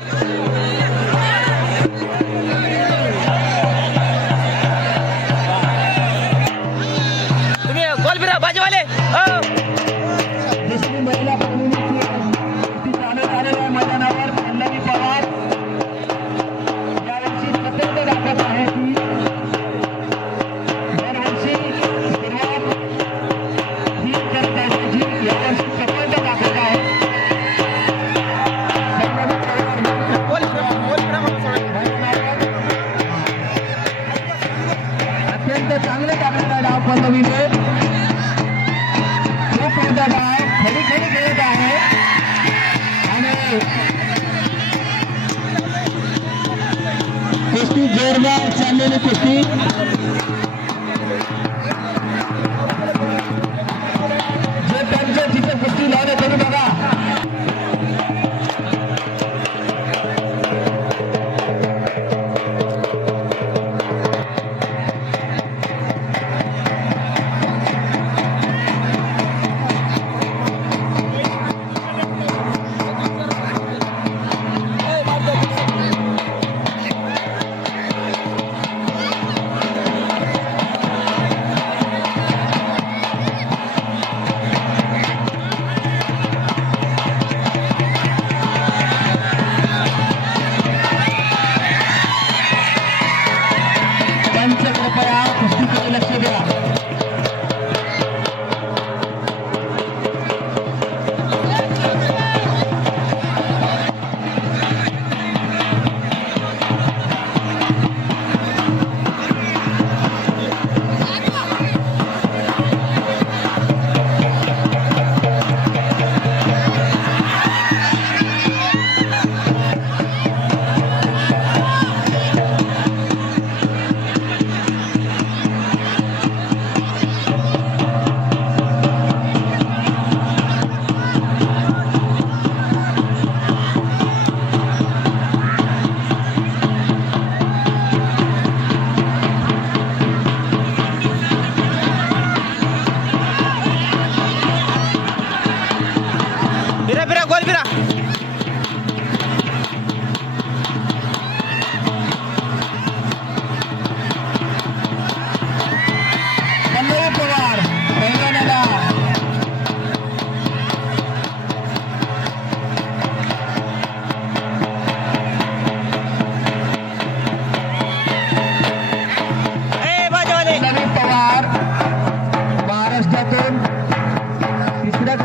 you टाकलेला खूप मोठा डाव खरी खरी खेळत आहे. आणि कुस्ती जोरदार चाललेली कुस्ती.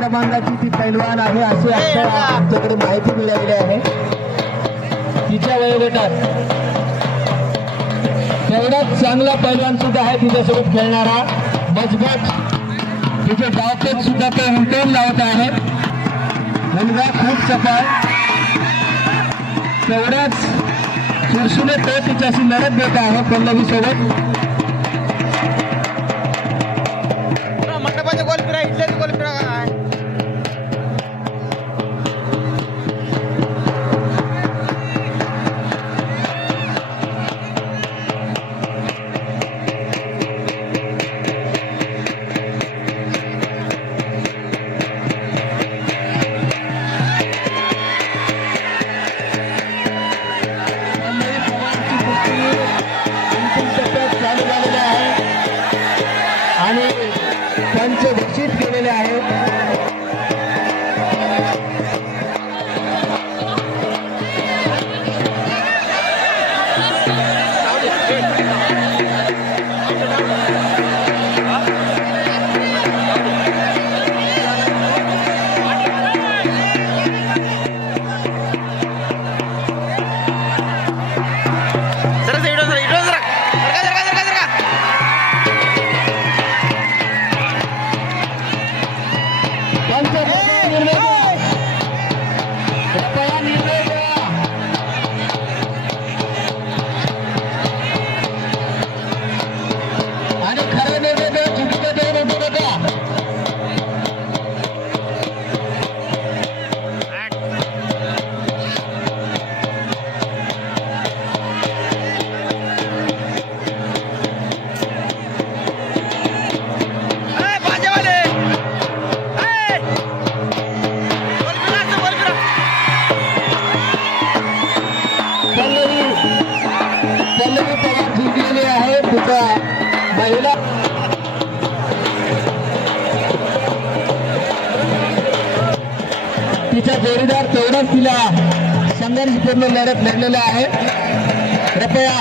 क्रमांकाची ती पैलवान आहे असे आता आमच्याकडे माहिती मिळाली आहे. तिच्या वयोगटात तेवढाच चांगला पैलवान सुद्धा आहे तिच्यासोबत खेळणारा. मजबूत. तिचे डावपेच सुद्धा ते उलटून लावत आहे मुलगा खूप चपाळ तेवढ्याच सुरसुने तो तिच्याशी लढत देत आहे पल्लवी सोबत मंडपाचे गोल फिरा तिचा जोडीदार तेवढाच तिला संघर्षपूर्ण लढत लढलेला आहे. कृपया